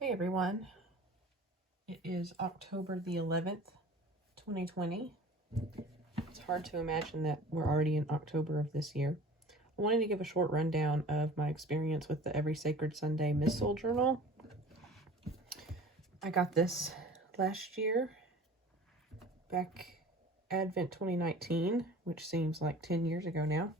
Hey everyone, it is October the 11th, 2020. It's hard to imagine that we're already in October of this year. I wanted to give a short rundown of my experience with the Every Sacred Sunday Missal journal. I got this last year, back Advent 2019, which seems like 10 years ago now.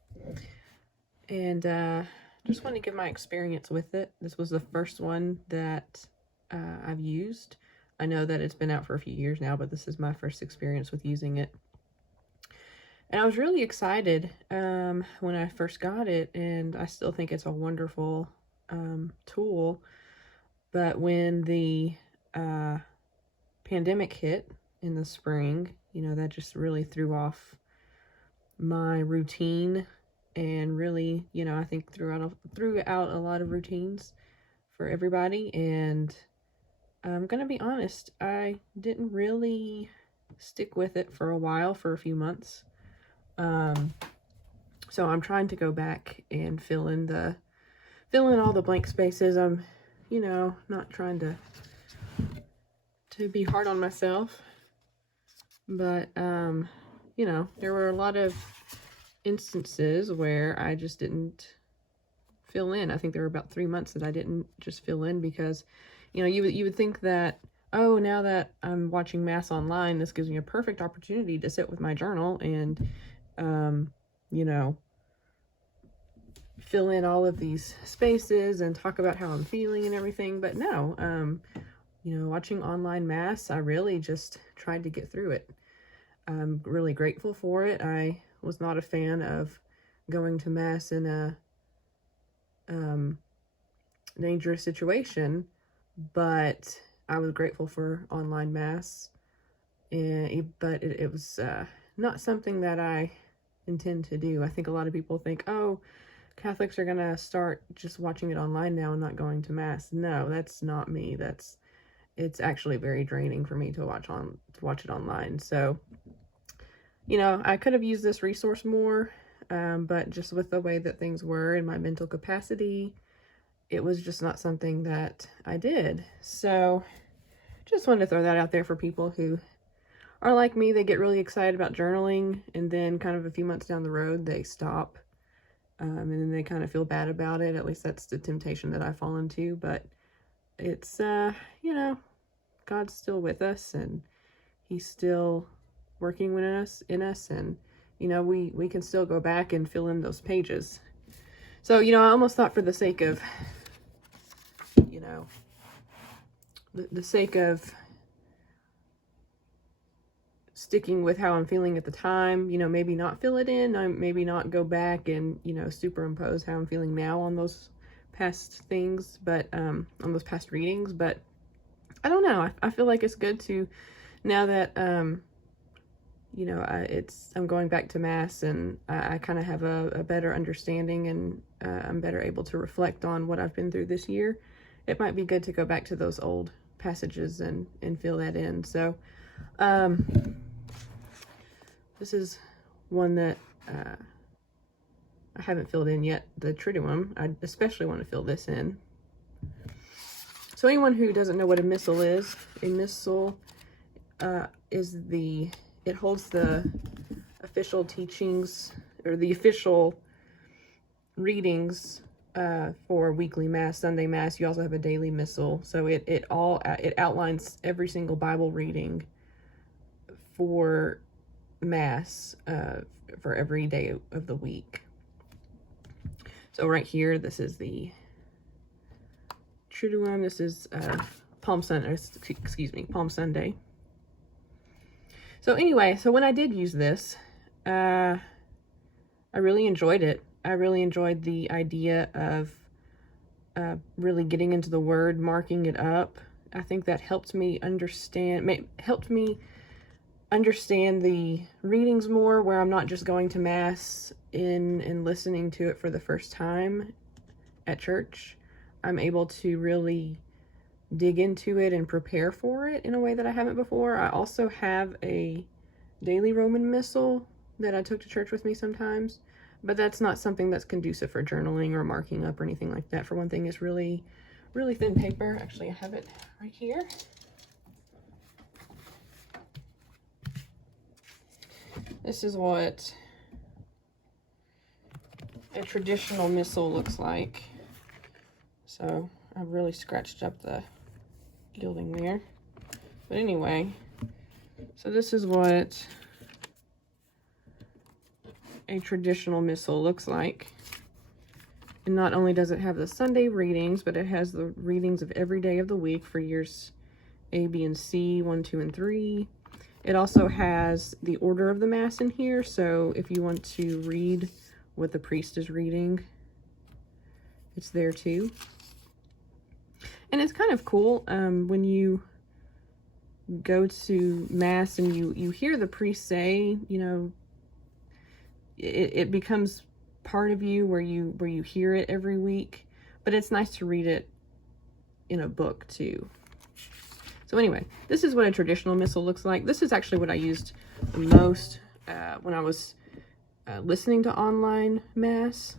And just wanted to give my experience with it. This was the first one that I've used. I know that it's been out for a few years now, but this is my first experience with using it. And I was really excited when I first got it, and I still think it's a wonderful tool. But when the pandemic hit in the spring, that just really threw off my routine, and really, I think threw out a lot of routines for everybody. And I'm gonna be honest, I didn't really stick with it for a while, for a few months. So I'm trying to go back and fill in all the blank spaces. I'm, not trying to be hard on myself, but there were a lot of instances where I just didn't fill in. I think there were about 3 months that I didn't just fill in because, you would think that, oh, now that I'm watching Mass online, this gives me a perfect opportunity to sit with my journal and, fill in all of these spaces and talk about how I'm feeling and everything. But no, watching online Mass, I really just tried to get through it. I'm really grateful for it. I was not a fan of going to Mass in a dangerous situation, but I was grateful for online Mass. But it was not something that I intend to do. I think a lot of people think, oh, Catholics are gonna start just watching it online now and not going to Mass. No, that's not me. It's actually very draining for me to watch it online. So, I could have used this resource more, but just with the way that things were in my mental capacity, it was just not something that I did. So just wanted to throw that out there for people who are like me. They get really excited about journaling, and then kind of a few months down the road, they stop. And then they kind of feel bad about it. At least that's the temptation that I fall into. But it's, God's still with us, and He's still working in us, and, we can still go back and fill in those pages. So, I almost thought, for the sake of, the sake of sticking with how I'm feeling at the time, maybe not fill it in, maybe not go back and, superimpose how I'm feeling now on those past things, but, on those past readings. But I don't know, I feel like it's good to, now that, I'm going back to Mass, and I kind of have a better understanding, and I'm better able to reflect on what I've been through this year. It might be good to go back to those old passages and fill that in. So, this is one that I haven't filled in yet, the Triduum. I especially want to fill this in. So anyone who doesn't know what a missal is, it holds the official teachings, or the official readings for weekly Mass, Sunday Mass. You also have a daily missal. So it outlines every single Bible reading for Mass for every day of the week. So right here, this is the Triduum. This is Palm Sunday. So anyway, so when I did use this, I really enjoyed it. I really enjoyed the idea of really getting into the Word, marking it up. I think that helped me understand the readings more, where I'm not just going to Mass and listening to it for the first time at church. I'm able to really dig into it and prepare for it in a way that I haven't before. I also have a daily Roman Missal that I took to church with me sometimes, but that's not something that's conducive for journaling or marking up or anything like that. For one thing, it's really, really thin paper. Actually, I have it right here. This is what a traditional missal looks like. So I've really scratched up the gilding there. But anyway, so this is what a traditional missal looks like. And not only does it have the Sunday readings, but it has the readings of every day of the week for years A, B, and C, 1, 2, and 3. It also has the order of the Mass in here, so if you want to read what the priest is reading, it's there too. And it's kind of cool when you go to Mass and you hear the priest say, you know, it becomes part of you where you hear it every week, but it's nice to read it in a book too. So anyway, this is what a traditional missal looks like. This is actually what I used the most when I was listening to online Mass.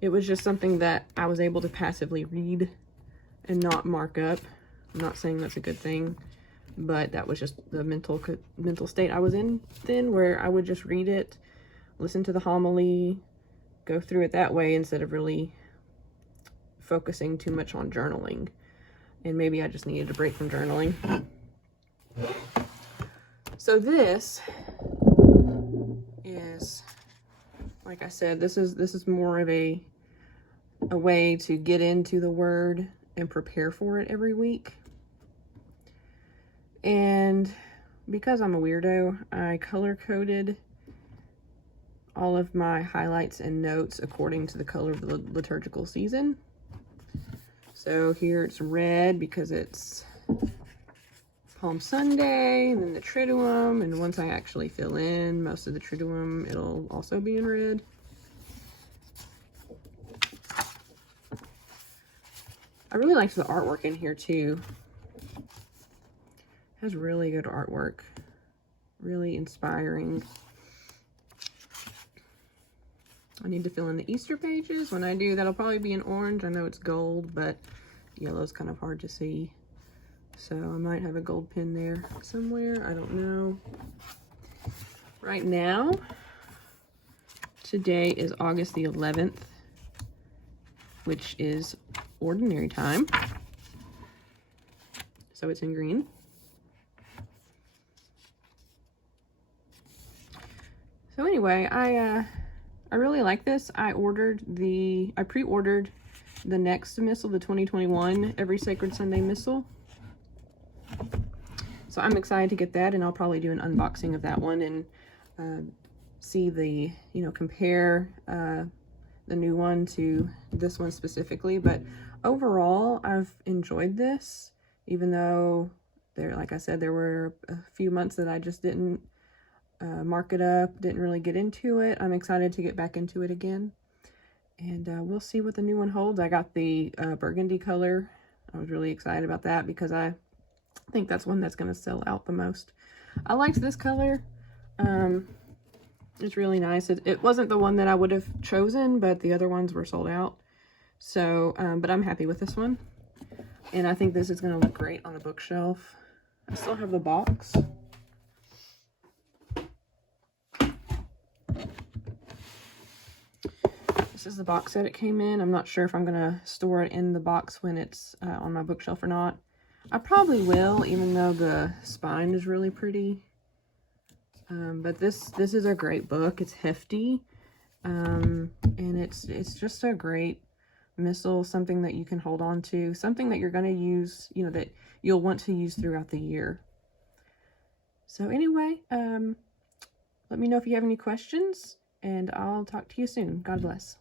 It was just something that I was able to passively read and not mark up. I'm not saying that's a good thing, but that was just the mental state I was in then, where I would just read it, listen to the homily, go through it that way instead of really focusing too much on journaling. And maybe I just needed a break from journaling. So this is, like I said, this is more of a way to get into the Word and prepare for it every week. And because I'm a weirdo, I color-coded all of my highlights and notes according to the color of the liturgical season. So here it's red because it's Palm Sunday, and then the Triduum, and once I actually fill in most of the Triduum, it'll also be in red. I really liked the artwork in here too. It has really good artwork, really inspiring. I need to fill in the Easter pages. When I do, that'll probably be in orange. I know it's gold, but yellow's kind of hard to see. So I might have a gold pen there somewhere. I don't know. Right now, today is August the 11th, which is ordinary time. So it's in green. So anyway, I really like this. I pre-ordered the next Missal, the 2021 Every Sacred Sunday Missal. So I'm excited to get that, and I'll probably do an unboxing of that one and see the, compare the new one to this one specifically. But overall, I've enjoyed this, even though like I said, there were a few months that I just didn't mark it up, didn't really get into it. I'm excited to get back into it again, and we'll see what the new one holds. I got the burgundy color. I was really excited about that because I think that's one that's going to sell out the most. I liked this color. It's really nice. It wasn't the one that I would have chosen, but the other ones were sold out. So, but I'm happy with this one, and I think this is going to look great on a bookshelf. I still have the box. This is the box that it came in. I'm not sure if I'm going to store it in the box when it's on my bookshelf or not. I probably will, even though the spine is really pretty. But this is a great book. It's hefty, and it's just a great missal, something that you can hold on to, something that you're going to use, that you'll want to use throughout the year. So anyway, let me know if you have any questions, and I'll talk to you soon. God bless.